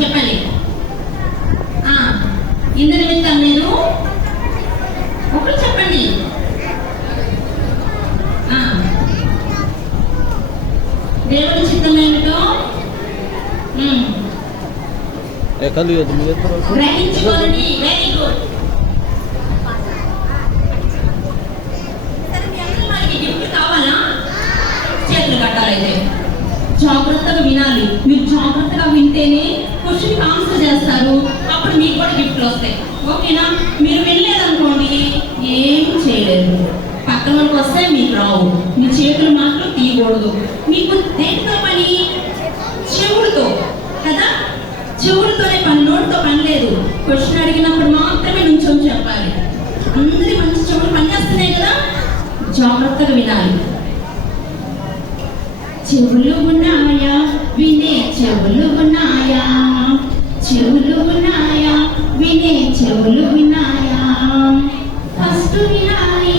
చెప్పండి. ఇందు నిమిత్తం నేను ఒకరు చెప్పండి. దేవుని చిత్తం ఏమిటో గ్రహించుకోండి. Very good. గిఫ్ట్ కావాలా? చేతులు కట్టాలైతే జాగ్రత్తగా వినాలి. మీరు జాగ్రత్తగా వింటేనే క్వశ్చన్కి ఆన్సర్ చేస్తారు. అప్పుడు మీకు కూడా గిఫ్ట్లు వస్తాయి. ఓకేనా? మీరు వెళ్ళలేదనుకోండి ఏం చేయలేదు. పక్కన వాళ్ళకి వస్తే మీకు రావు. మీ చేతులు మాత్రం తీయకూడదు. మీకు దేనితో పని? చెవులతో కదా. చెవులతోనే పని, నోటితో పని లేదు. క్వశ్చన్ అడిగినప్పుడు మాత్రమే నుంచొని చెప్పాలి. అందరి మంచి చెవులు పనిచేస్తున్నాయి కదా. జాగ్రత్తగా వినాలి. చెవులు ఉన్నాయా వినే చెవులు ఉన్నాయా, చెవులు ఉన్నాయా వినే చెవులు ఉన్నాయా. ఫస్ట్ వినాలి,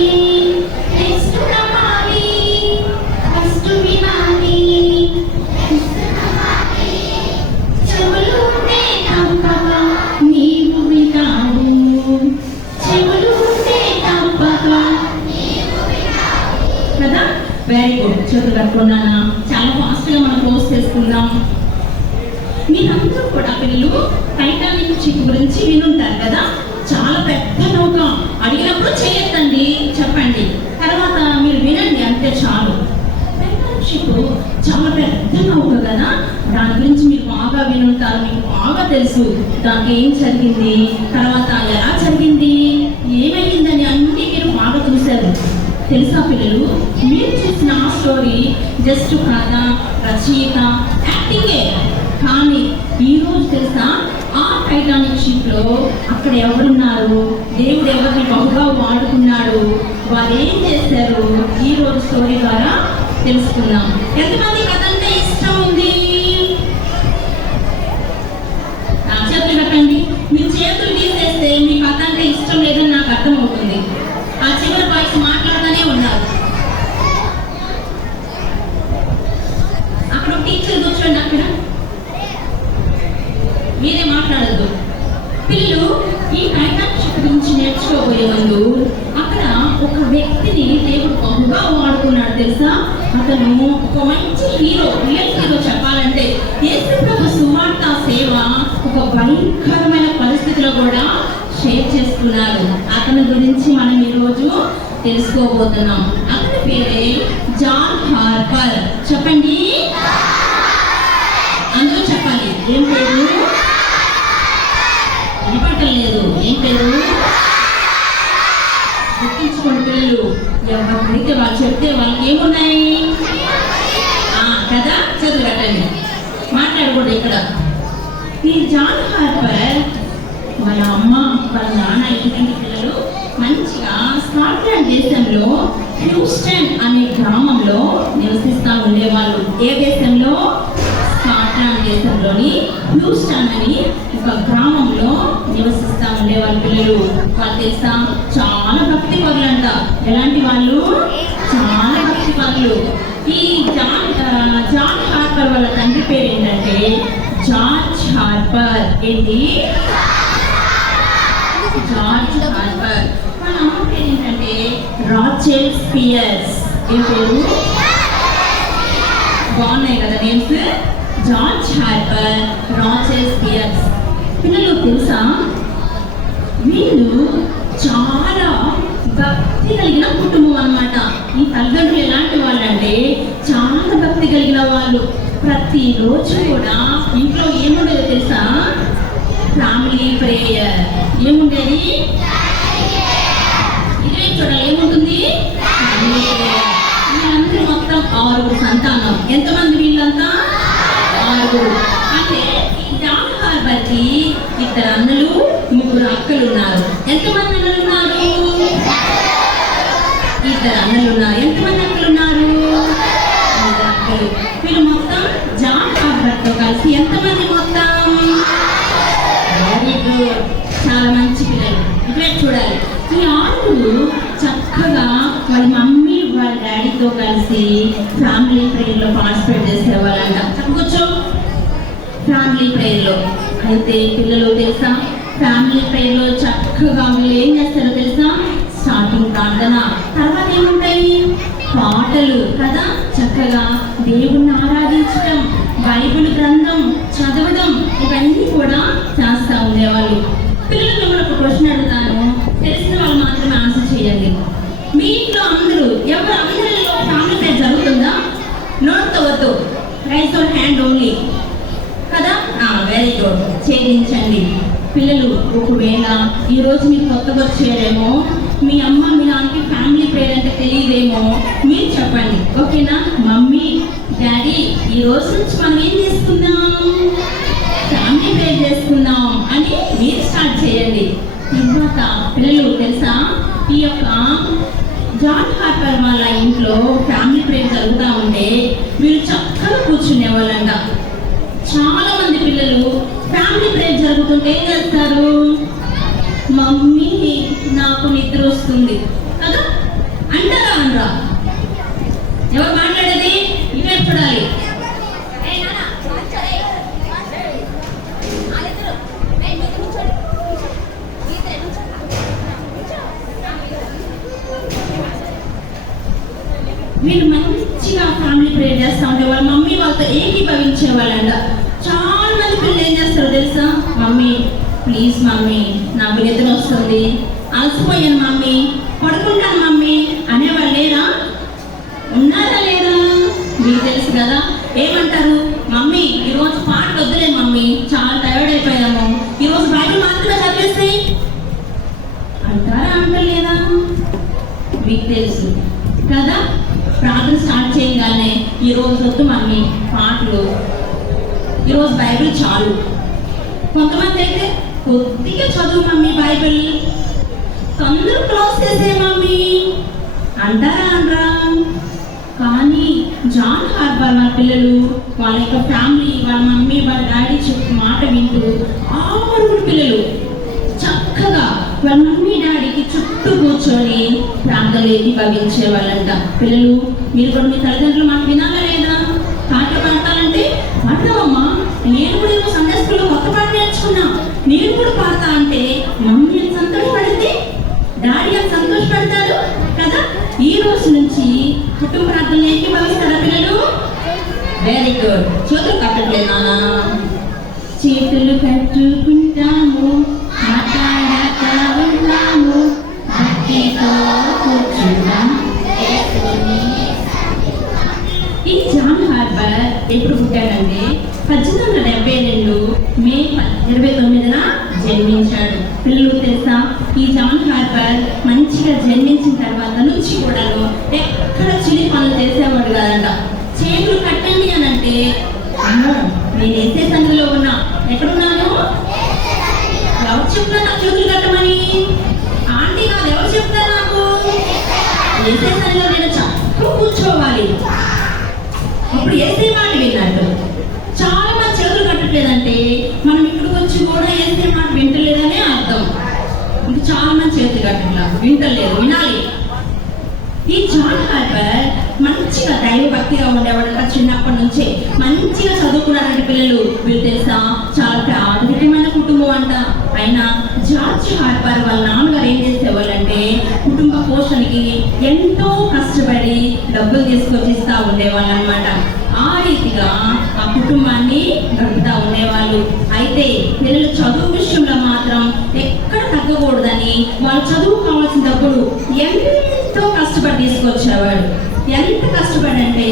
నెక్స్ట్ నమ్మాలి. ఫస్ట్ వినాలి, చెవులు ఉంటే తప్పక నీవు వినావు. చెవులు ఉంటే తప్పక కదా. Very good. చేతులు కట్టుకున్నానా? చాలా ఫాస్ట్గా మనం క్లోజ్ చేసుకుందాం. మీరందరూ కూడా పిల్లలు టైటానిక్ షిప్ గురించి వినుంటారు కదా. చాలా పెద్ద నౌక. అడిగినప్పుడు చేయొద్దండి, చెప్పండి. తర్వాత మీరు వినండి, అంతే చాలు. టైటానిక్ షిప్ చాలా పెద్ద నౌక కదా. దాని గురించి మీరు బాగా వినుంటారు. మీకు బాగా తెలుసు దానికి ఏం జరిగింది, తర్వాత ఎలా జరిగింది, ఏమైందని అన్నీ మీరు బాగా చూశారు. తెలుసా పిల్లలు? మీరు చూసిన ఆ స్టోరీ జస్ట్ కథ, రచయిత, యాక్టింగే. కానీ ఈరోజు తెలుసా ఆ టైటానిక్ షిప్ లో అక్కడ ఎవరున్నారు, దేవుడు ఎవరిని బహుగా వాడుకున్నాడు, వారు ఏం చేశారు, ఈ రోజు స్టోరీ ద్వారా తెలుసుకుందాం. ఎంతమంది కథ అంటే ఇష్టం ఉంది? చేతులు పెట్టండి. మీ చేతులు తీసేస్తే మీ కథ అంటే ఇష్టం లేదని నాకు అర్థమవుతుంది. ఆ చివరి వాయిస్ మాట్లాడుతూనే ఉన్నారు. అక్కడ టీచర్ కూర్చోండి. అక్కడ మీరే మాట్లాడద్దు. పిల్లలు ఈ టైటానిక్ షిప్ గురించి నేర్చుకోబోయే వాళ్ళు అక్కడ ఒక వ్యక్తిని దేవుడు బహుగా వాడుకున్నాడు తెలుసా. అతను ఒక మంచి హీరో, రియల్ హీరో చెప్పాలంటే. యేసుప్రభు సువార్త సేవ ఒక భయంకరమైన పరిస్థితిలో కూడా షేర్ చేస్తున్నారు. అతని గురించి మనం ఈరోజు తెలుసుకోబోతున్నాం. అతని పేరే జాన్ హార్పర్. చెప్పండి, అందరూ చెప్పాలి. ఏం పేరు? వినపడలేదు. ఏం పేరు? గుర్తించుకోండి పిల్లలు. ఎవరికైతే వాళ్ళు చెప్తే వాళ్ళకి ఏమున్నాయి కదా. చదువు కట్టండి, మాట్లాడకూడదు ఇక్కడ. ఈ జాన్ హార్పర్ వాళ్ళ అమ్మ వాళ్ళ నాన్న ఇంటి పిల్లలు మంచిగా స్కాట్లాండ్ దేశంలో హ్యూస్టన్ అనే గ్రామంలో నివసిస్తూ ఉండేవాళ్ళు. ఏ దేశంలో? స్కాట్లాండ్ దేశంలోని హ్యూస్టన్ అని ఒక గ్రామంలో నివసిస్తూ ఉండేవాళ్ళు పిల్లలు. వాళ్ళు తెలుసా చాలా భక్తి పరులు అంట. ఎలాంటి వాళ్ళు? చాలా భక్తి పరులు. ఈ జాన్ హార్పర్ వాళ్ళ తండ్రి పేరు ఏంటంటే జార్జ్ హార్పర్. ఏంటి? George Harper. వాళ్ళ అమ్మ పేరు ఏంటంటే రాచెల్ స్పియర్స్. ఏ పేరు? బాగున్నాయి కదా names. George Harper, Rachel Spears. పిల్లలు తెలుసా వీళ్ళు చాలా భక్తి కలిగిన కుటుంబం అన్నమాట. ఈ తల్లిదండ్రులు ఎలాంటి వాళ్ళంటే చాలా భక్తి కలిగిన వాళ్ళు. ప్రతిరోజు కూడా ఇంట్లో ఏముండేదో తెలుసా? Family prayer. ఏముండేది? ఇదే చూడాలి. ఏముంటుంది? వీళ్ళందరూ మొత్తం 6 సంతానం. ఎంతమంది వీళ్ళంతా? 6. అంటే ఈ జాన్ హార్పర్కి 2 అన్నలు 3 అక్కలు ఉన్నారు. ఎంతమంది అన్నలు ఉన్నారు? 2 అన్నలు ఉన్నారు. ఎంతమంది అక్కలు ఉన్నారు? 3 అక్కలు. వీళ్ళు మొత్తం జాన్ హార్పర్తో కలిసి ఎంతమంది మొత్తం? Very good. చాలా మంచి పిల్లలు. ఇటువే చూడాలి. ఈ 6 చక్కగా వాళ్ళ మమ్మీ వాళ్ళ డాడీతో కలిసి ఫ్యామిలీ ప్రేయర్లో పార్టిసిపేట్ చేసేవాళ్ళంట. కూర్చో. ఫ్యామిలీ ప్రేయర్లో. అయితే పిల్లలు తెలుసా, ఫ్యామిలీ ప్రేయర్లో చక్కగా వీళ్ళు ఏం చేస్తారో తెలుసా, స్టార్టింగ్ ప్రార్థన, తర్వాత ఏముంటాయి పాటలు కదా, చక్కగా దేవుణ్ణి ఆరాధించడం, బైబిల్ గ్రంథం చదవడం, ఇవన్నీ కూడా చేస్తూ ఉండేవాళ్ళు. పిల్లలకు మిమ్మల్ని ఒక క్వశ్చన్ అడుగుతాను, తెలిసిన వాళ్ళు మాత్రమే ఆన్సర్ చేయండి. మీ ఇంట్లో అందరూ అందరిలో ఫ్యామిలీ ప్రేయర్ జరుగుతుందా? నోట్తో వద్దు, రైస్ యువర్ హ్యాండ్ ఓన్లీ కదా. వెరీ గుడ్, చేయించండి. పిల్లలు ఒకవేళ ఈరోజు మీరు కొత్తగా వచ్చారేమో, మీ అమ్మ మీ నాన్నకి ఫ్యామిలీ ప్రేయర్ అంటే తెలియదేమో, మీరు చెప్పండి ఓకేనా. మమ్మీ డాడీ ఈరోజు నుంచి మనం ఏం చేసుకుందాం, ఫ్యామిలీ ప్రేయర్ చేసుకుందాం అని మీరు స్టార్ట్ చేయండి. తర్వాత పిల్లలు తెలుసా, ఈ యొక్క జాన్ హార్పర్ వాళ్ళ ఇంట్లో ఫ్యామిలీ ప్రేయర్ జరుగుతూ ఉంటే వీళ్ళు చక్కగా కూర్చునే వాళ్ళంట. చాలా మంది పిల్లలు ఫ్యామిలీ ప్రేయర్ జరుగుతుంటే ఏం చేస్తారు, మమ్మీ నాకు నిద్ర వస్తుంది కదా అంటారా అనరా? ఎవరు మాట్లాడేది? ఇవే చూడాలి. వీళ్ళు మంచిగా ఫ్యామిలీ ప్రేయర్ చేస్తూ ఉంటే వాళ్ళ మమ్మీ వాళ్ళతో ఏకీభవించే వాళ్ళంట. చాలా మంది పిల్లలు ఏం చేస్తారు తెలుసా, మమ్మీ ప్లీజ్ మమ్మీ నాకు నిద్ర వస్తుంది, అలసిపోయాను మమ్మీ, పడుకుంటాను మమ్మీ అనేవాళ్ళు లేరా? ఉన్నారా లేదా? మీకు తెలుసు కదా. ఏమంటారు, మమ్మీ ఈరోజు పాటలు వద్దులే మమ్మీ, చాలా టైర్డ్ అయిపోయాము, ఈరోజు బైబిల్ మాత్రమే చదివేస్తాయి అంటారా? అంటలేదా? మీకు తెలుసు కదా. ప్రార్థన స్టార్ట్ చేయగానే ఈరోజు వద్దు మమ్మీ పాటలు, ఈరోజు బైబిల్ చాలు. కొంతమంది అయితే కొద్దిగా చదువు మమ్మీ బైబిల్, అందరూ క్లోజ్ చేసే మమ్మీ అంటారా అనరా? కానీ జాన్ హార్పర్ వాళ్ళ పిల్లలు వాళ్ళ యొక్క ఫ్యామిలీ, వాళ్ళ మమ్మీ వాళ్ళ డాడీ చెప్పే మాట వింటూ 6 పిల్లలు చక్కగా వాళ్ళ మమ్మీ డాడీకి చుట్టూ కూర్చొని ప్రార్థనలు ఏకీభవించే వాళ్ళంట. పిల్లలు మీరు కూడా మీ తల్లిదండ్రులు మాట వినాలా లేదా? పాటలు పాడతానంటే పాడతావమ్మా, నేను కూడా ఈరోజు సండే స్కూల్లో కొత్త పాట నేర్చుకున్నా, నేను కూడా పాడతా అంటే మమ్మీ ఎంత సంతోషపడింది, డాడీ ఎంత సంతోషపడతారు కదా. ఈ రోజు నుంచి కుటుంబ ప్రార్థనలు ఏకీభవిస్తారా పిల్లలు? Very good. చేతులు కట్టట్లేదు నాన్న, చేతులు కట్టుకుంటాము, మాట్లాడతా ఉన్నాము, భక్తితో కూర్చున్నాం. ఈ జాన్ హార్పర్ ఎప్పుడు పుట్టాడంటే 1872 మే 29న జన్మించాడు. పిల్లలు తెలుసా, ఈ జాన్ హార్పర్ మంచిగా జన్మించిన తర్వాత నుంచి కూడా ఎక్కడ చిలి పనులు చేసేవాడు కాదంట. చేతులు కట్టండి అని అంటే, అమ్మో నేను వేసే సందులో ఉన్నా, ఎక్కడున్నాను, ఎవరు చెప్తారు నాకు చేతులు కట్టమని? ఆంటీ కాదు, ఎవరు చెప్తారు నాకు? వేసే సందులో నేను చక్కగా కూర్చోవాలి, అప్పుడు వేసే మాట విన్నట్టు. చాలా మంది చేతులు కట్టట్లేదంటే మనం ఇక్కడికి వచ్చి కూడా వేసే మాట వింటలేదనే అర్థం. ఇంకా చాలా మంది చేతులు కట్టట్లా, వింటలేదు, వినాలి. ఈ జాన్ హార్పర్ మంచిగా దైవభక్తిగా ఉండేవాడు. చిన్నప్పటి నుంచే మంచిగా చదువుకున్నారంటే పిల్లలు. వీళ్ళు తెలుసా, చాలా ప్రాథమికమైన కుటుంబం అంట. అయినా జార్జ్ హార్పర్ వాళ్ళ నాన్నగారు ఏం చేసేవాళ్ళంటే కుటుంబ పోషణకి ఎంతో కష్టపడి డబ్బులు తీసుకొచ్చి ఇస్తా ఉండేవాళ్ళు అనమాట. ఆ రీతిగా ఆ కుటుంబాన్ని గడుపుతా ఉండేవాళ్ళు. అయితే పిల్లలు చదువు విషయంలో మాత్రం ఎక్కడ తగ్గకూడదని వాళ్ళు చదువు కావాల్సిన డబ్బులు ఎంతో కష్టపడి తీసుకొచ్చేవాడు. ఎంత కష్టపడి అంటే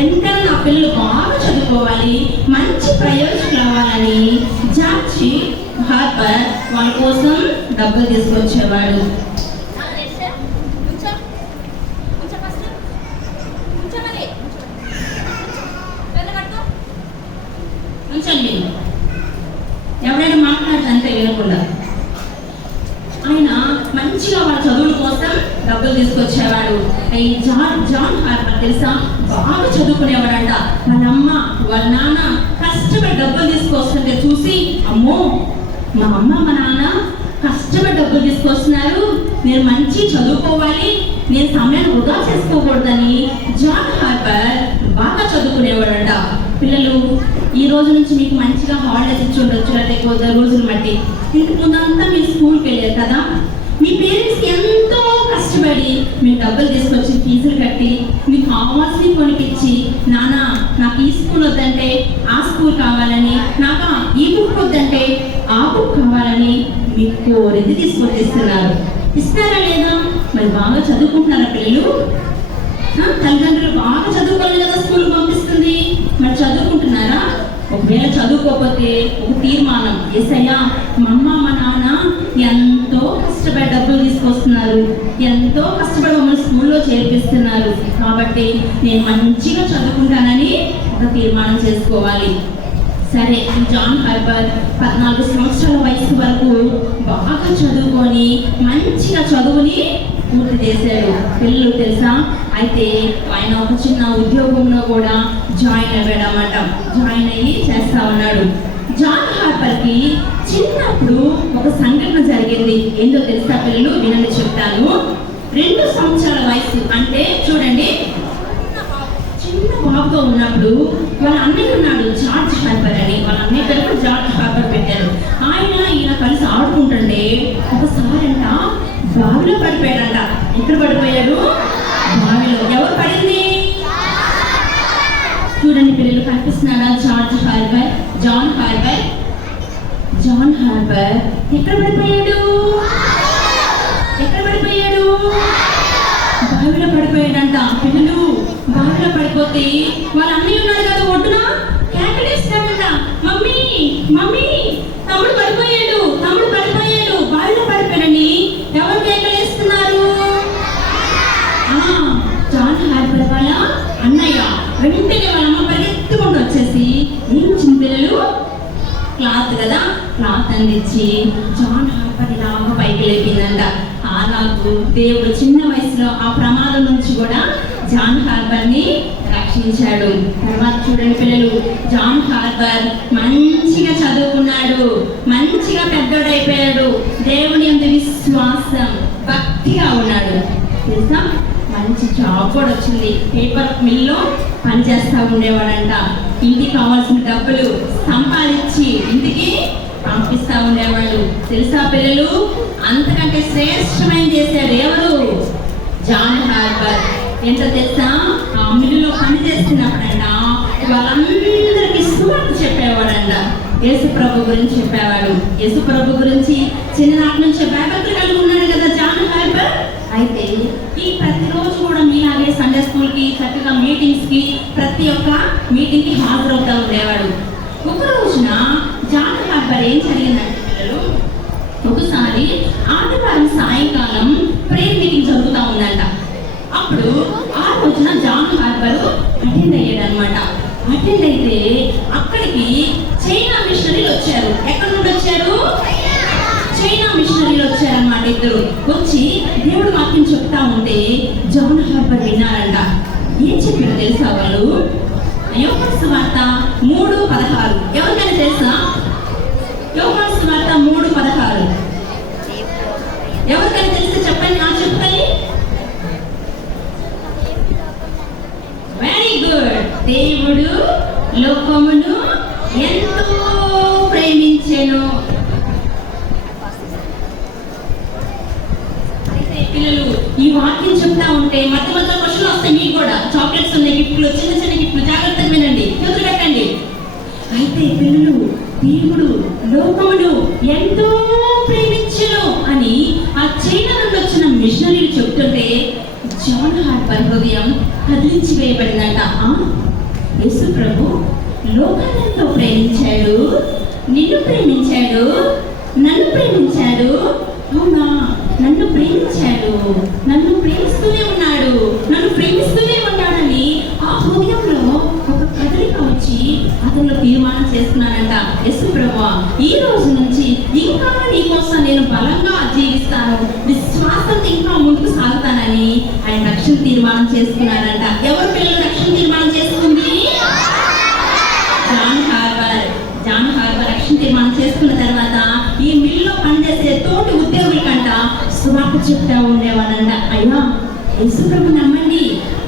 ఎంతైనా నా పిల్లలు బాగా చదువుకోవాలి, మంచి ప్రయోజనం కావాలని జార్జి హార్పర్ వాళ్ళ కోసం డబ్బులు తీసుకొచ్చేవాడు. ఎవరైనా మాట్లాడితే వినకుండా ఆయన మంచిగా వాళ్ళ చదువుల కోసం డబ్బులు తీసుకొచ్చేవాడు. ఈ జాన్ హార్పర్ తెలుసా, బాగా చదువుకునేవాడంట. వాళ్ళ అమ్మ వాళ్ళ నాన్న కష్టపడి డబ్బులు తీసుకొస్తుంటే చూసి, అమ్మో మా అమ్మ మా నాన్న కష్టపడి డబ్బులు తీసుకొస్తున్నారు, నేను మంచి చదువుకోవాలి, నేను సమయాన్ని వృధా చేసుకోకూడదని జాన్ హార్పర్ బాగా చదువుకునేవాడంట. పిల్లలు ఈ రోజు నుంచి మీకు మంచిగా హాలిడేస్ ఇచ్చి ఉండొచ్చు, లేకపోతే కొద్ది రోజులు బట్టి. ఇంతకు ముందంతా మీరు స్కూల్కి వెళ్ళారు కదా, మీ పేరెంట్స్ ఎంతో కష్టపడి మీరు డబ్బులు తీసుకొచ్చి ఫీజులు కట్టి మీకు కావాల్సినవి కొనిపించి, నానా నాకు ఈ స్కూల్ వద్దంటే ఆ స్కూల్ కావాలని, నాకు ఈ బుక్ వద్దంటే ఆ బుక్ కావాలని మీకు కోరింది తీసుకొచ్చిస్తున్నారు. ఇస్తారా లేదా? మరి బాగా చదువుకుంటున్నారా పిల్లలు? తల్లిదండ్రులు బాగా చదువుకోవాలి కదా స్కూల్ పంపిస్తుంది, మరి చదువుకుంటున్నారా? ఒకవేళ చదువుకోకపోతే ఒక తీర్మానం, యేసయ్యా మా అమ్మ మా నాన్న ఎంతో కష్టపడి డబ్బులు తీసుకొస్తున్నారు, ఎంతో కష్టపడి మమ్మల్ని స్కూల్లో చేర్పిస్తున్నారు, కాబట్టి నేను మంచిగా చదువుకుంటానని ఒక తీర్మానం చేసుకోవాలి. సరే, జాన్ హార్పర్ 14 సంవత్సరాల వయసు వరకు బాగా చదువుకొని మంచిగా చదువుని పూర్తి చేశాడు. పిల్లలు తెలుసా, అయితే ఆయన ఒక చిన్న ఉద్యోగంలో కూడా జాయిన్ అయ్యాడన్నమాట. జాయిన్ అయ్యి చేస్తా ఉన్నాడు. జాన్ హార్పర్కి చిన్నప్పుడు ఒక సంఘటన జరిగింది. ఏంటో తెలుసా పిల్లలు? వినండి, చెప్తాను. 2 సంవత్సరాల వయసు, అంటే చూడండి, చిన్న బాబుగా ఉన్నప్పుడు వాళ్ళ అన్నయ్య ఉన్నాడు జార్జ్ హార్పర్ అని. వాళ్ళ అన్నయ్య పేరు కూడా జార్జ్ హార్పర్ పెట్టారు. ఈయన కలిసి ఆడుకుంటుండే ఒకసారంట బావిలో పడిపోయాడంట. ఎక్కడ పడిపోయాడు? బావిలో. ఎవరు పడింది? చూడండి పిల్లలు, కనిపిస్తున్నాడా? George Harper, John Harper. John Harper ఎక్కడ పడిపోయాడు? ఎక్కడ పడిపోయాడు? బావిలో పడిపోయాడంట. పిల్లలు, బావిలో పడిపోతే వాళ్ళ అన్నయ్య ఉన్నాడు కదా ఒడ్డున, కేకలేస్తాడంట, మమ్మీ మమ్మీ తమ్ముడు పడిపోయాడు, తమ్ముడు పడిపోయాడు, బావిలో పడిపోయాడని. ఎవరు కేకలేస్తున్నారు? జాన్ హార్పర్ వాళ్ళ అన్నయ్య. వెంటనే వాళ్ళ అమ్మ పరిగెత్తుకుంటూ వచ్చేసి ఏం చిన్న పిల్లలు, క్లాత్ కదా, క్లాత్ అందించి జాన్ హార్పర్ ఇలాగా పైకి లేపిందంట. అలాగూ దేవుడు చిన్న వయసులో ఆ ప్రమాదం నుంచి కూడా జాన్ హార్పర్ ని రక్షించాడు. తర్వాత చూడండి పిల్లలు, జాన్ హార్పర్ మంచిగా చదువుకున్నాడు, మంచిగా పెద్దోడైపోయాడు, దేవుని యందు విశ్వాసం భక్తిగా ఉన్నాడు. తెలుసా, మంచి జాబ్ కూడా వచ్చింది. పేపర్ మిల్లో పనిచేస్తూ ఉండేవాడంట. ఇంటికి కావాల్సిన డబ్బులు సంపాదించి ఇంటికి పంపిస్తూ ఉండేవాళ్ళు. తెలుసా పిల్లలు, అంతకంటే శ్రేష్టమైన చేశాడు ఎవరు? John Harper. ఏంటో తెలుసా, ఆ మిల్లులో పని చేస్తున్నప్పుడంట వాళ్ళందరికీ సువార్త చెప్పేవాడంట. యేసు ప్రభు గురించి చెప్పేవాడు. యేసు ప్రభు గురించి చిన్ననాటి నుంచి భయభక్తులు కలిగి ఉన్నాడు కదా జాన్ హార్పర్. అయితే ఈ ప్రతిరోజు కూడా మీలాగే సండే స్కూల్ కి, చక్కగా మీటింగ్స్ కి, ప్రతి ఒక్క మీటింగ్ కి హాజరవుతా ఉండేవాడు. ఒక రోజున జాన్ హార్పర్ ఏం జరిగిందంటే పిల్లలు, ఒకసారి ఆదివారం సాయంకాలం ప్రేయర్ మీటింగ్ జరుగుతూ ఉందంట. అప్పుడు ఆ రోజున జాన్ హార్పర్ అటెండ్ అయ్యాడు అనమాట. అటెండ్ అయితే అక్కడికి చైనా మిషనరీలు వచ్చారు. ఎక్కడి నుండి వచ్చారు? చైనా మిషనరీలు వచ్చారన్నమాట. ఇద్దరు వచ్చి దేవుడు వాక్యం చెప్తా ఉంటే జాన్ హార్పర్ విన్నారంట. ఏం చెప్పారు తెలుసా వాళ్ళు? యోహాను సువార్త 3:16. ఎవరికైనా తెలుసా? యోహాను సువార్త 3:16 ఎవరికైనా తెలిస్తే చెప్పండి. చెప్తాయి. Very good. దేవుడు లోకమును ఎంతో ప్రేమించెను. అయితే పిల్లలు ఈ వాక్యం చెప్తా ఉంటే మధ్య మధ్య క్వశ్చన్లు వస్తాయి. మీకు కూడా చాక్లెట్స్ ఉన్నాయి, గిఫ్ట్లు, చిన్న చిన్న గిఫ్ట్లు. జాగ్రత్తగా వినండి, చేతులు పెట్టండి. అయితే పిల్లలు, దేవుడు లోకమును ఎంతో ప్రేమించెను అని ఆ చైనా నుండి వచ్చిన మిషనరీలు చెప్తుంటే జాన్ హార్పర్ హృదయం కదిలించి వేయబడిందంట. యేసు ప్రభు లోకాన్ని ఎంతో ప్రేమించాడు, నిన్ను ప్రేమించాడు, నన్ను ప్రేమించాడు. అవునా, నన్ను ప్రేమించాడు, నన్ను ప్రేమిస్తూనే ఉన్నాడు, నన్ను ప్రేమిస్తూనే ఉన్నాడని ఆ హృదయంలో ఒక కదలిక వచ్చి అతను తీర్మానం చేస్తున్నానంట. యేసు ప్రభువా, ఈ రోజు నుంచి ఇంకా నీ కోసం నేను బలంగా జీవిస్తాను, విశ్వాసంతో ఇంకా ముందుకు సాగుతానని ఆయన రక్షణ తీర్మానం చేసుకున్నాడంట. ఎవరు పిల్లలు రక్షణ తీర్మానం చేసుకుంది? John Harper. జాన్ హార్పర్ రక్షణ తీర్మానం చేసుకున్న తర్వాత ఈ మిల్లో పనిచేసే తోటి ఉద్యోగుల కంట సువార్త చెప్తా ఉండేవాడంట. అయ్యా, యేసు ప్రభు నమ్మండి,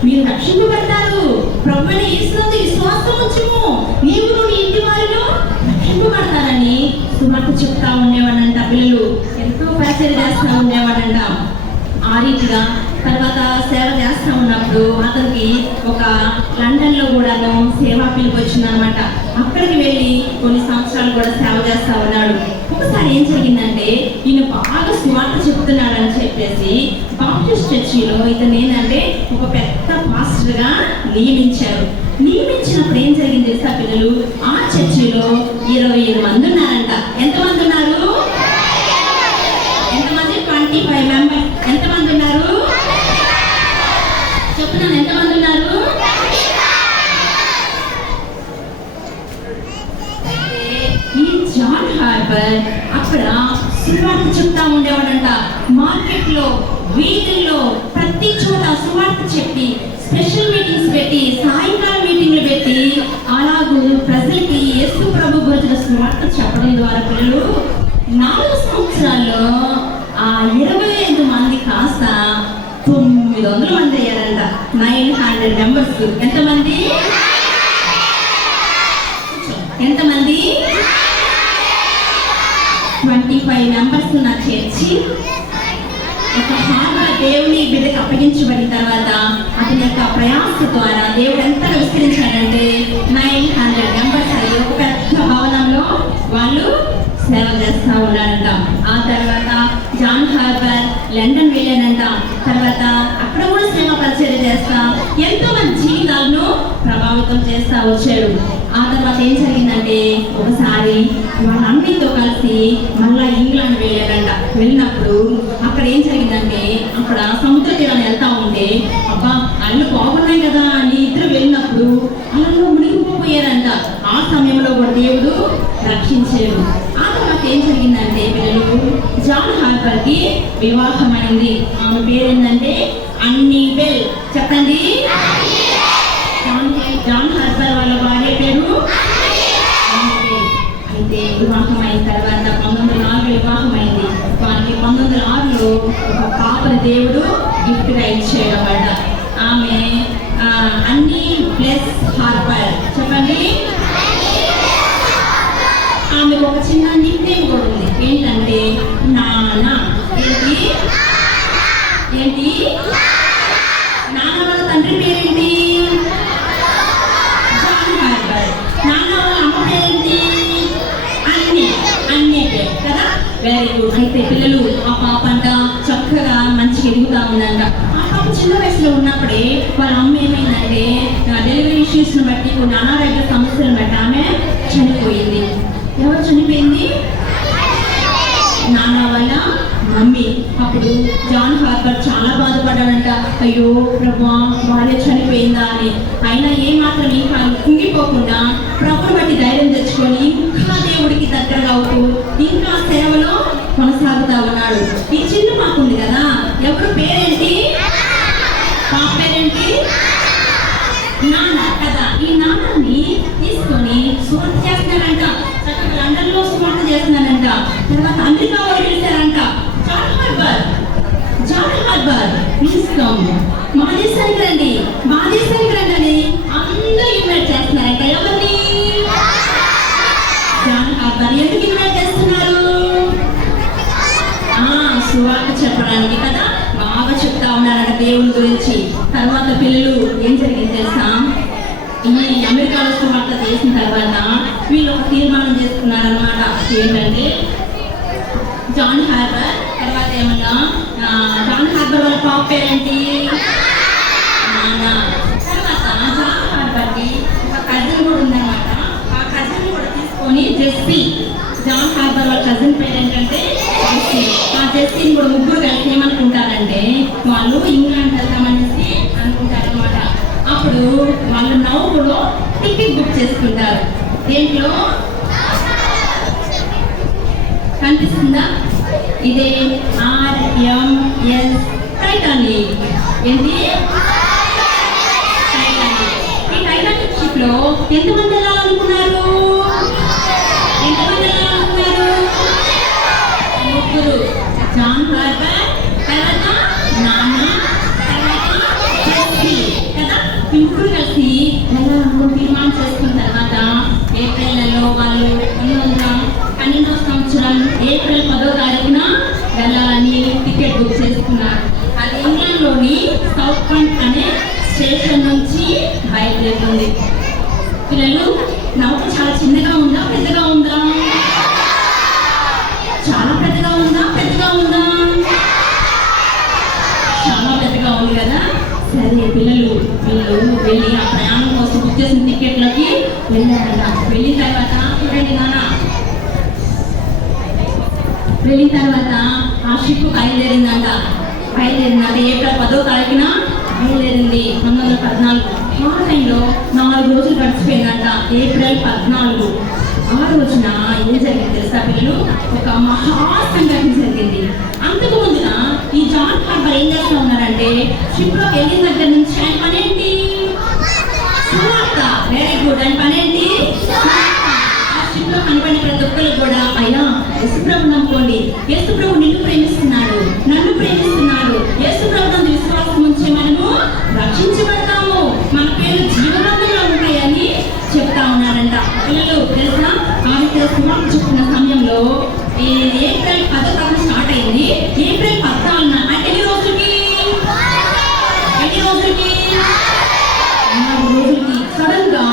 మీరు రక్షింపబడతారు. ప్రభువైన యేసునందు విశ్వాసం ఉంచుము, నీవు నీ ఇంటి వారిలో రక్షింపబడతారని సువార్త చెప్తా ఉండేవాడంట. పిల్లలు ఎంతో పరిచయం చేస్తూ ఉండేవాడంట. ఆ రీతిగా తర్వాత సేవ చేస్తూ ఉన్నప్పుడు అతనికి ఒక లండన్లో కూడాను సేవా పిలుపు వచ్చిందనమాట. అక్కడికి వెళ్ళి కొన్ని సంవత్సరాలు కూడా సేవ చేస్తూ ఉన్నాడు. ఒకసారి ఏం జరిగిందంటే, ఈయన బాగా సువార్త చెప్తున్నాడని చెప్పేసి బాప్టిస్ట్ చర్చిలో ఇతను ఏంటంటే ఒక పెద్ద పాస్టర్గా నియమించారు. నియమించినప్పుడు ఏం జరిగింది తెలుసా పిల్లలు, ఆ చర్చిలో 25 మంది ఉన్నారంట. ఎంతమంది ఉన్నారు? ఎంతమంది? 25 మెంబర్స్. ఎంతమంది ఉన్నారు చెప్తున్నాను, ఎంతమంది ఉన్నారు? ఈ జాన్ హార్పర్ అక్కడ సువార్త చెప్తా ఉండేవాడంట. మార్కెట్ లో, వీధుల్లో, ప్రతి చోట సువార్త చెప్పి స్పెషల్ మీటింగ్స్ పెట్టి, సాయంకాలం మీటింగ్లు పెట్టి, అలాగూ ప్రజలకి యేసు ప్రభు గురించిన సువార్త చెప్పడం ద్వారా పిల్లలు 4 సంవత్సరాల్లో ఆ 25 మంది కాస్త 900 మంది అయ్యారంట. 900 మెంబర్స్. ఎంతమంది? ఎంతమంది? 25 మెంబర్స్ ఉన్న చర్చి ఒక హార్గా దేవుని బిడ్డకు అప్పగించబడిన తర్వాత అతని యొక్క ప్రయాస ద్వారా దేవుడు ఎంత విస్తరించాడంటే 900 మెంబర్స్ అయ్యి ఒక పెద్ద భవనంలో వాళ్ళు సేవ చేస్తూ ఉన్నారంట. ఆ తర్వాత జాన్ హార్పర్ లండన్ వెళ్ళానంట. తర్వాత అక్కడ కూడా సేవ పరిచయం చేస్తా ఎంతో మంది జీవితాలను ప్రభావితం చేస్తా వచ్చాడు. ఆ తర్వాత ఏం జరిగిందంటే, ఒకసారి వాళ్ళందరితో కలిసి మళ్ళా ఇంగ్లాండ్ వెళ్ళారంట. వెళ్ళినప్పుడు అక్కడ ఏం జరిగిందంటే, అక్కడ సముద్ర తీరాన్ని వెళ్తా ఉంటే అబ్బా అల్లు బాగున్నాయి కదా అని ఇద్దరు వెళ్ళినప్పుడు అల్లలో మునిగిపోయారంట. ఆ సమయంలో కూడా దేవుడు రక్షించాడు. ఆ తర్వాత ఏం జరిగిందంటే పిల్లలు, జాన్ హార్పర్ కి వివాహమైంది. ఆమె పేరేంటంటే అన్నీ బెల్. చెప్పండి. జాన్ హార్పర్ వాళ్ళ భార్య పేరు అయితే వివాహం అయిన తర్వాత 1904 వివాహం అయింది. వారికి 1906లో ఒక పాపని దేవుడు గిఫ్ట్ గా ఇచ్చాడు అన్నమాట. ఆమె అన్నీ ప్లస్ హార్పర్. చెప్పండి. ఆమెకు ఒక చిన్న నిక్నేమ్ కూడా ఉంది. ఏంటంటే నాన్న. ఏంటి నాన్న వాళ్ళ తండ్రి పేరేంటి? John Harper. నాన్న వాళ్ళ అమ్మ పేరేంటి? అన్నీ పేరు కదా. Very good. అయితే పిల్లలు ఆ పాప అంట చక్కగా మంచిగా ఎదుగుతా ఉందంట. ఆ పాప చిన్న వయసులో ఉన్నప్పుడే వాళ్ళ అమ్మ ఏమైందంటే డెలివరీ ఇష్యూస్ ని బట్టి కొన్ని అనారోగ్య సమస్యలను బట్టి ఆమె చనిపోయింది. ఎవరు చనిపోయింది? నాన్న వాళ్ళ మమ్మీ. అప్పుడు జాన్ హార్పర్ చాలా బాధపడ్డాడంట. అయ్యో ప్రభా భార్య చనిపోయిందా అని. అయినా ఏమాత్రం ఇంకా కుంగిపోకుండా ప్రభుని బట్టి ధైర్యం తెచ్చుకొని ఇంకా దేవుడికి దగ్గరగా అవుతూ ఇంకా సేవలో కొనసాగుతా ఉన్నాడు. ఈ చిన్న పాప ఉంది కదా, ఎవరు పేరేంటి? పాప పేరేంటి? నాన్న కదా. ఈ నాన్నని తీసుకొని సువార్త చేస్తున్నాడంట. చక్కగా లండన్ లో సువార్త చేస్తున్నాడంట. తర్వాత అమెరికా వాళ్ళు వెళ్తారంట. జాన్ హార్పర్ పిలుస్తాం, మా దేశానికి రండి, మా దేశానికి రండి అని అందరూ ఇన్వైట్ చేస్తున్నారంట. ఎవరిని? John Harper. ఎందుకు ఇన్వైట్ చేస్తున్నారు? సువార్త చెప్పడానికి కదా. బాగా చెప్తా ఉన్నారంట దేవుని గురించి. తర్వాత పిల్లలు ఏం జరిగింది తెలుసా, ఈ అమెరికాలో సువార్త చేసిన తర్వాత వీళ్ళు ఒక తీర్మానం చేసుకున్నారన్నమాట. ఏంటంటే జాన్ హార్పర్ తర్వాత ఏమన్నా జాన్ హార్పర్ వాళ్ళ పాప పేరేంటి? నాన్న. తర్వాత జాన్ హార్పర్కి ఒక కజిన్ కూడా ఉందన్నమాట. ఆ కజిన్ కూడా తీసుకొని జెస్సీ. జాన్ హార్పర్ వాళ్ళ కజిన్ పేరు ఏంటంటే జెస్సీ. ఆ జెస్సీని కూడా ముగ్గురు కలిసి ఏమనుకుంటారంటే వాళ్ళు ఇంగ్లాండ్ వెళ్తామనేసి అనుకుంటారనమాట. అప్పుడు వాళ్ళు నౌకలో టికెట్ బుక్ చేసుకుంటారు. దేంట్లో కనిపిస్తుందా? ఇదే RMS టైటానిక్. ఏంటి? టైటానిక్. ఈ టైటానిక్ షిప్ లో ఎంతమంది వెళ్ళాలనుకున్నారు? ఎంతమంది వెళ్ళాలనుకున్నారు? ముగ్గురు. జాన్ హార్పర్, తర్వాత నాన్న, తర్వాత జెస్సీ. ఉంది. పిల్లలు, నౌక చాలా చిన్నగా ఉందా, పెద్దగా ఉందా? చాలా పెద్దగా ఉందా, పెద్దగా ఉందా? చాలా పెద్దగా ఉంది కదా. సరే పిల్లలు వెళ్ళి ఆ ప్రయాణం కోసం బుక్ చేసిన టికెట్లకి వెళ్ళారంట. వెళ్ళిన తర్వాత చూడండి నాన్న, వెళ్ళిన తర్వాత ఆ షిప్ బయలుదేరినాక ఏప్రిల్ 10వ తారీఖున బయలుదేరింది 1914. ఆ టైంలో 4 రోజులు గడిచిపోయిందంట. ఏప్రిల్ 14 ఆ రోజున ఏం జరిగింది తెలుసా పిల్లలు? ఒక మహా సంఘటన జరిగింది. అంతకు ముందున ఈ జాన్ హార్బర్ ఏం చేస్తూ ఉన్నారంటే, షిప్ లోకి వెళ్ళిన దగ్గర నుంచి ఆయన పనేంటి? సువార్త. Very good. ఆయన పనేంటి? ఆ షిప్ లో కనపడిన ప్రతి ఒక్కరు కూడా, అయ్యా యేసుప్రభు నమ్ముకోండి, యేసుప్రభు నిన్ను ప్రేమిస్తున్నాడు, నన్ను ప్రేమిస్తున్నాడు, యేసుప్రభు నందు విశ్వాసం ఉంచి మనము రక్షించబడతాము, మన పేరు జీవనంలో ఉంటాయని చెప్తా ఉన్నారంట. పిల్లలు తెలుసా, ఆమె సువార్త చెప్తున్న సమయంలో ఏప్రిల్ 10వ తారీఖు స్టార్ట్ అయింది. ఏప్రిల్ 14న అంటే ఎన్ని రోజులకి 4 రోజులకి సడన్ గా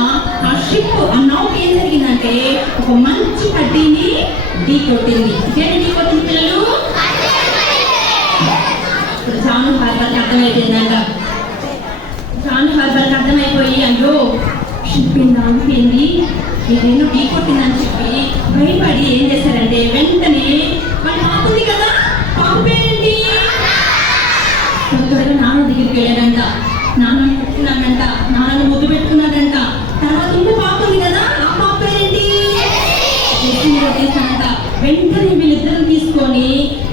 ఆ షిప్, ఆ నౌక ఏం జరిగిందంటే ఒక మంచి కడ్డీని ఢీ కొట్టింది. దేని ఢీ కొట్టింది పిల్లలు? ఇప్పుడు జాన్ హార్బర్కి అర్థమైపోయిందంట. జాన్ హార్బర్కి అర్థమైపోయి, అయ్యో షిప్ ఆగిపోయింది, ఏదైనా ఢీ కొట్టిందని చెప్పి భయపడి ఏం చేశారంటే, వెంటనే వాళ్ళ పాప ఉంది కదా, పాప పేరేంటి? త్వరగా నాన్న దగ్గరికి వెళ్ళాడంట. నాన్న పెట్టుకున్నాడంట, నాన్నను ముద్దు పెట్టుకున్నాడంట. తర్వాత ఇంకో పాప ఉంది కదా, ఆ పాప పేరేంటి? చేశానంట. వెంటనే వీళ్ళిద్దరు తీసుకొని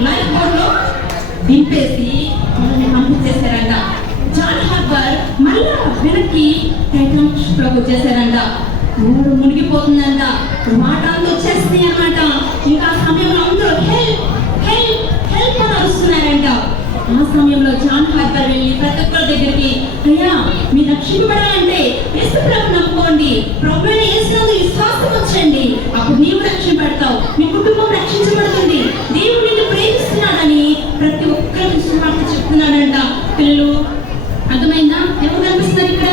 లైఫ్ బోట్ లో దింపేసి వాళ్ళని పంపించేశారంట. జాన్ హార్బర్ మళ్ళా వెనక్కి టైటానిక్ షిప్ లోకి వచ్చేసారంట. ఊరు మునిగిపోతుందంట, మాటలు వచ్చేస్తున్నాయి అన్నమాట. ఇంకా ఆ సమయంలో అందరూ హెల్ప్ హెల్ప్ హెల్ప్ అని అరుస్తున్నారంట. ఆ సమయంలో జాన్ హార్బర్ వెళ్ళి ప్రతి ఒక్కరి దగ్గరికి, అయ్యా మీ రక్షింపబడాలంటే యేసుప్రభు నమ్ముకోండి, ప్రభువుని యేసునందు విశ్వాసం వచ్చండి, అప్పుడు నీవు రక్షింపబడతావు, మీ కుటుంబం రక్షించబడుతుంది, దేవుడు నిన్ను ప్రేమిస్తున్నాడని ప్రతి ఒక్కరికి సువార్త చెప్తున్నాడంట. పిల్లలు అర్థమైందా? ఎవరు కనిపిస్తున్నారు ఇక్కడ?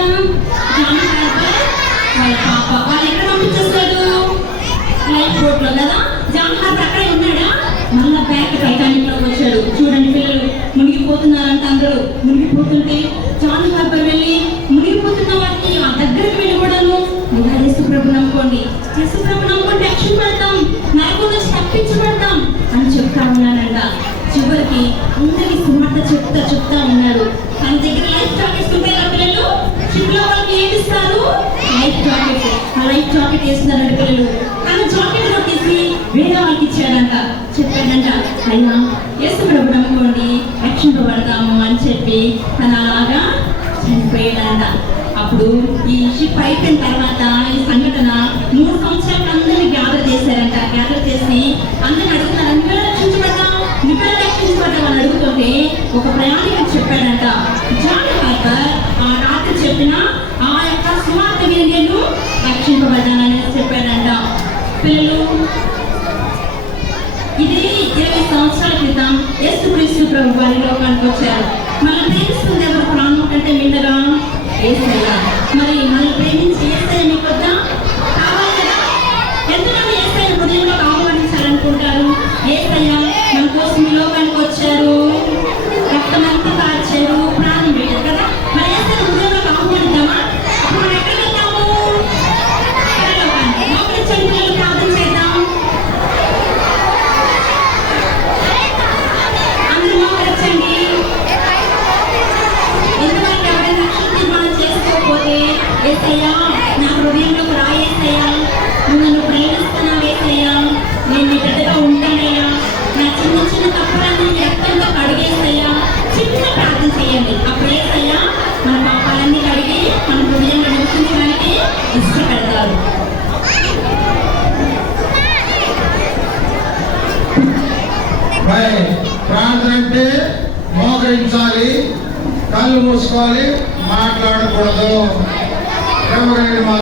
జాన్ హార్బర్ వాళ్ళ పాప. వాళ్ళు ఎక్కడ పంపించేస్తాడు? లైఫ్ బోట్ లో కదా. జాన్ హార్బర్ అక్కడే ఉన్నాడా? మళ్ళా బ్యాక్ టైటానిక్ లోకి వచ్చాడు. చూడండి పిల్లలు, మునిగిపోతున్నారంట అందరూ. మునిగిపోతుంటే జాన్ హార్బర్ వెళ్ళి మునిగిపోతున్న వాటికి ఆ దగ్గరికి వెళ్ళి కూడాను, యేసుప్రభు నమ్ముకోండి, యేసుప్రభు నమ్ముకోండి, రక్షింపబడతాం, నరకం నుంచి తప్పించబడతాం అని చెప్తా ఉన్నాడంట. చివరికి అందరికి సువార్త చెప్తా ఉన్నాడు. తన దగ్గర లైఫ్ జాకెట్స్ ఉంటాయి కదా పిల్లలు, షిప్ లో వాళ్ళకి ఏమి ఇస్తారు? Life jacket. ఆ లైఫ్ జాకెట్ వేస్తున్నారంట పిల్లలు. తన జాకెట్ లో తీసి వేరే వాళ్ళకి ఇచ్చాడంట. చెప్పాడంట, అయ్యా యేసుప్రభు నమ్ముకోండి, రక్షింపబడతాము అని చెప్పి తన అలాగా చనిపోయాడంట. అప్పుడు ఈ షిప్ అయిపోయిన తర్వాత ఈ సంఘటన 3 సంవత్సరాలకు అందరినీ గ్యాదర్ చేశారంట. గ్యాదర్ చేసి అందరిని అడుగుతున్నారు, నువ్వెలా రక్షించబడ్డావు అని అడుగుతుంటే ఒక ప్రయాణికుడు చెప్పాడంట, జాన్ హార్బర్ ఆ రాత్రి చెప్పిన ఆ యొక్క సువార్త మీద నేను రక్షింపబడ్డానని చెప్పాడంట. పిల్లలు, ఇది 20 సంవత్సరాల క్రితం యేసుక్రీస్తు ప్రభు వారి లోకానికి వచ్చారు. మనం ప్రేమిస్తుంది ఎవరు ప్రాణం కంటే మిన్నగా? యేసయ్య. మరి మనం ప్రేమించి యేసయ్య మీకు వద్దా? కావాలి కదా. ఎందుకంటే యేసయ్య హృదయంలో ఆహ్వానించాలనుకుంటారు. యేసయ్య మన కోసం ఈ లోకానికి వచ్చారు, రక్తమంతా కార్చారు, ప్రాణం పెట్టారు కదా. మరి యేసయ్య హృదయంలో ఆహ్వానిద్దామా? అప్పుడు మనం ఎక్కడికి వెళ్తాము? పరలోకానికి. లోపల చెందులు ప్రార్థన చేద్దాం. అందరూ మోకరించండి. ఎందుకంటే ఎవరైనా రక్షణ తీర్మానం చేసుకోకపోతే, యేసయ్యా నా హృదయంలోకి రా యేసయ్యా, నువ్వు నన్ను ప్రేమిస్తున్నావు యేసయ్యా, నేను నీ బిడ్డగా ఉంటానయ్యా, నా చిన్న చిన్న తప్పులన్నీ నీ రక్తంతో కడిగేసయ్యా, చిన్న ప్రార్థన చేయండి. అప్పుడు యేసయ్యా మన పాపాలన్నీ కడిగి మన హృదయంలో నివసించడానికి ఇష్టపడతారు. ప్రార్థన అంటే మోకరించాలి, కళ్ళు మూసుకోవాలి, మాట్లాడకూడదు.